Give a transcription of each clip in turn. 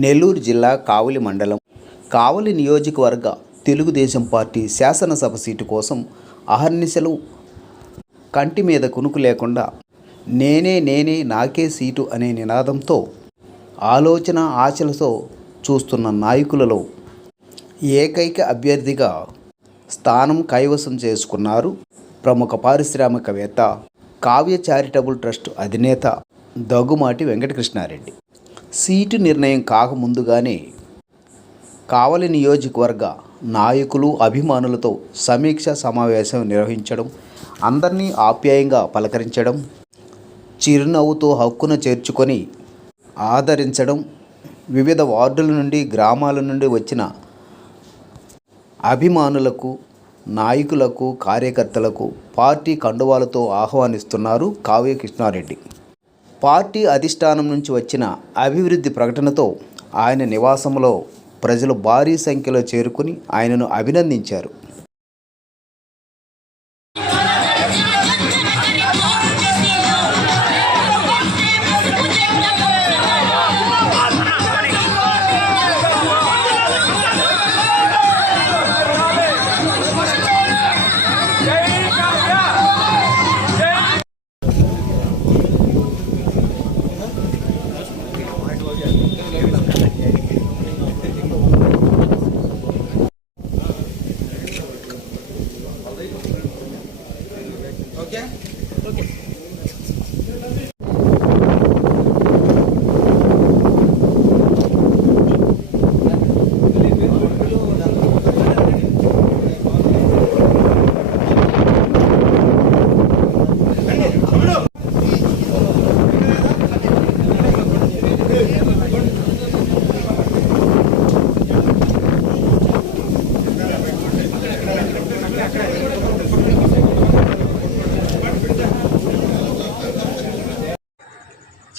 నెల్లూరు జిల్లా కావలి మండలం కావలి నియోజకవర్గ తెలుగుదేశం పార్టీ శాసనసభ సీటు కోసం అహర్నిశలు కంటి మీద కునుకు లేకుండా నేనే నేనే నాకే సీటు అనే నినాదంతో ఆలోచన ఆశలతో చూస్తున్న నాయకులలో ఏకైక అభ్యర్థిగా స్థానం కైవసం చేసుకున్నారు ప్రముఖ పారిశ్రామికవేత్త కావ్య చారిటబుల్ ట్రస్ట్ అధినేత దగ్గుమాటి వెంకటకృష్ణారెడ్డి. సీటు నిర్ణయం కాకముందుగానే కావలి నియోజకవర్గ నాయకులు అభిమానులతో సమీక్ష సమావేశం నిర్వహించడం అందరినీ ఆప్యాయంగా పలకరించడం చిరునవ్వుతో హక్కును చేర్చుకొని ఆదరించడం వివిధ వార్డుల నుండి గ్రామాల నుండి వచ్చిన అభిమానులకు నాయకులకు కార్యకర్తలకు పార్టీ కండువాలతో ఆహ్వానిస్తున్నారు కావ్య కృష్ణారెడ్డి పార్టీ అధిష్టానం నుంచి వచ్చిన అభివృద్ధి ప్రకటనతో ఆయన నివాసంలో ప్రజలు భారీ సంఖ్యలో చేరుకుని ఆయనను అభినందించారు.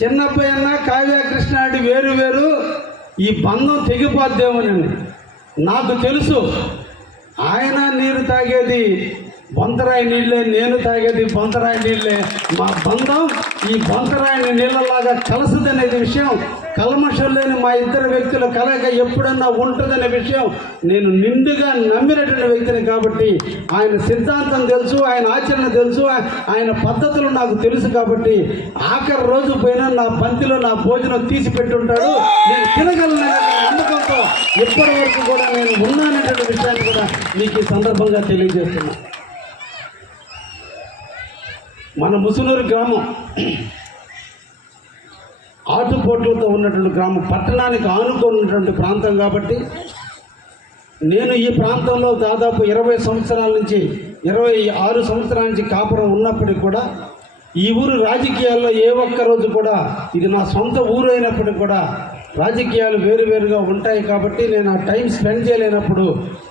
చిన్నప్పయ్య అన్న కావ్య కృష్ణాడి వేరు వేరు. ఈ బంధం తెగిపోద్దేమోనండి. నాకు తెలుసు. ఆయన నీరు తాగేది బొంతరాయి నీళ్ళే నేను తాగేది బొంతరాయి నీళ్ళే. మా బంధం ఈ బొంతరాయి నీళ్ళలాగా కలసదనేది విషయం కల్మషం లేని మా ఇద్దరు వ్యక్తుల కలయిక ఎప్పుడన్నా ఉంటుందనే విషయం నేను నిండుగా నమ్మినటువంటి వ్యక్తిని కాబట్టి ఆయన సిద్ధాంతం తెలుసు ఆయన ఆచరణ తెలుసు ఆయన పద్ధతులు నాకు తెలుసు కాబట్టి ఆఖరి రోజు పైన నా పంతిలో నా భోజనం తీసి పెట్టుంటాడు నేను తినగలను నమ్మకంతో ఇప్పటి వరకు కూడా నేను ఉన్నానటువంటి విషయాన్ని కూడా మీకు ఈ సందర్భంగా తెలియజేస్తున్నాను. మన ముసునూరు గ్రామం ఆటుపోట్లతో ఉన్నటువంటి గ్రామం పట్టణానికి ఆనుకొని ఉన్నటువంటి ప్రాంతం కాబట్టి నేను ఈ ప్రాంతంలో దాదాపు ఇరవై సంవత్సరాల నుంచి ఇరవై ఆరు సంవత్సరాల నుంచి కాపురం ఉన్నప్పటికీ కూడా ఈ ఊరు రాజకీయాల్లో ఏ ఒక్క రోజు కూడా ఇది నా సొంత ఊరు అయినప్పటికీ కూడా రాజకీయాలు వేరువేరుగా ఉంటాయి కాబట్టి నేను ఆ టైం స్పెండ్ చేయలేనప్పుడు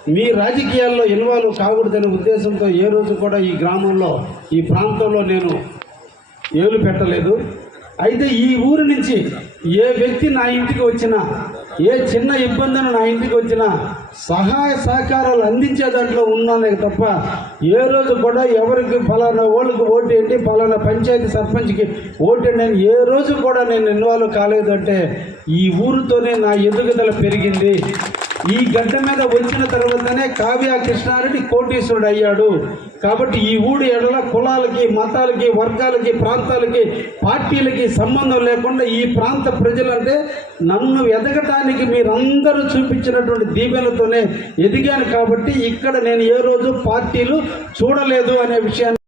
మీ రాజకీయాల్లో ఇన్వాల్వ్ కాకూడదనే ఉద్దేశంతో ఏ రోజు కూడా ఈ గ్రామంలో ఈ ప్రాంతంలో నేను ఏలు పెట్టలేదు. అయితే ఈ ఊరు నుంచి ఏ వ్యక్తి నా ఇంటికి వచ్చినా ఏ చిన్న ఇబ్బందిని నా ఇంటికి వచ్చినా సహాయ సహకారాలు అందించే దాంట్లో ఉన్నానే తప్ప ఏ రోజు కూడా ఎవరికి ఫలానా ఓళ్ళకి ఓటేంటి ఫలానా పంచాయతీ సర్పంచ్కి ఓటు అని ఏ రోజు కూడా నేను ఇన్వాల్వ్ కాలేదంటే ఈ ఊరితోనే నా ఎదుగుదల పెరిగింది. ఈ గడ్డ మీద వచ్చిన తర్వాతనే కావ్య కృష్ణారెడ్డి కోటీశ్వరుడు అయ్యాడు కాబట్టి ఈ ఊడి ఎడల కులాలకి మతాలకి వర్గాలకి ప్రాంతాలకి పార్టీలకి సంబంధం లేకుండా ఈ ప్రాంత ప్రజలంటే నన్ను ఎదగటానికి మీరందరూ చూపించినటువంటి దీవెనతోనే ఎదిగాను కాబట్టి ఇక్కడ నేను ఏ రోజు పార్టీలు చూడలేదు అనే విషయాన్ని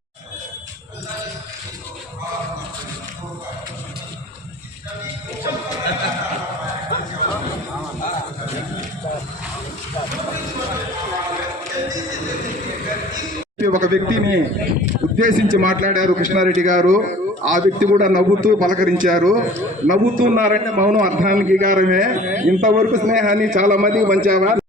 ఒక వ్యక్తిని ఉద్దేశించి మాట్లాడారు కృష్ణారెడ్డి గారు. ఆ వ్యక్తి కూడా నవ్వుతూ పలకరించారు. నవ్వుతున్నారంటే మౌనం అర్థానికి గారమే ఇంతవరకు స్నేహాన్ని చాలా మందికి పంచావా?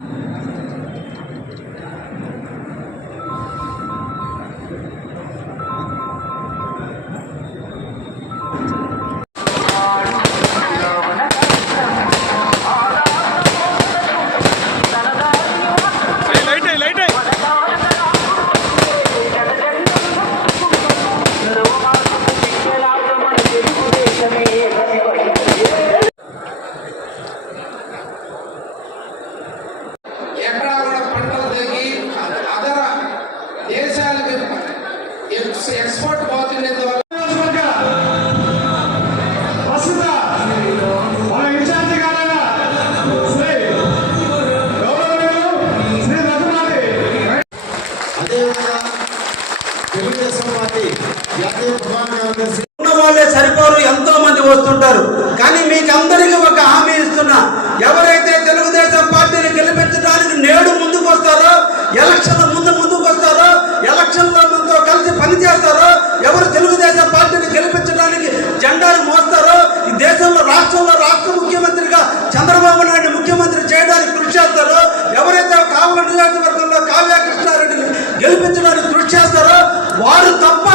తెలుగుదేశం పార్టీ జాతీయ ప్రధాన కార్యదర్శి ఉన్న వాళ్ళే సరిపోరు ఎంతో మంది వస్తుంటారు. కానీ మీకు అందరికీ ఒక హామీ ఇస్తున్నా. ఎవరైతే తెలుగుదేశం పార్టీని గెలిపించడానికి నేడు ముందుకు వస్తారో ఎలక్షన్ల ముందు ముందుకు వస్తారో ఎలక్షన్లో మనతో కలిసి పనిచేస్తారో ఎవరు తెలుగుదేశం పార్టీని గెలిపించడానికి జెండాను మోస్తారో ఈ దేశంలో రాష్ట్రంలో రాష్ట్ర ముఖ్యమంత్రిగా చంద్రబాబు నాయుడు ముఖ్యమంత్రి చేయడానికి కృషి చేస్తారో ఎవరైతే కావుల నియోజకవర్గంలో కావ్య కృష్ణారెడ్డిని గెలిపించడానికి కృషి చేస్తారో వారు తప్ప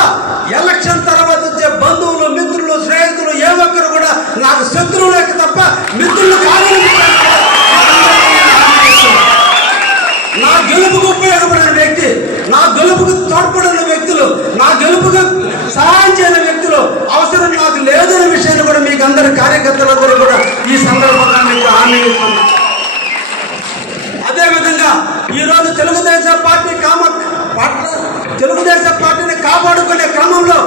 ఎలక్షన్ తర్వాత వచ్చే బంధువులు మిత్రులు స్నేహితులు ఏ ఒక్కరు కూడా నాకు శత్రువులకి తప్ప మిత్రులు కాదు నా గెలుపుకు ఉపయోగపడిన వ్యక్తి నా గెలుపుకు తోడ్పడిన వ్యక్తులు నా గెలుపుకు సహాయం చేయని వ్యక్తులు అవసరం నాకు లేదనే విషయాన్ని కూడా మీకు అందరి కార్యకర్తలు కూడా ఈ సందర్భంగా మీకు హామీ ఇస్తున్నా అదేవిధంగా ఈరోజు తెలుగుదేశం పార్టీ కామ పట్ల తెలుగుదేశం పార్టీని కాపాడుకునే క్రమంలో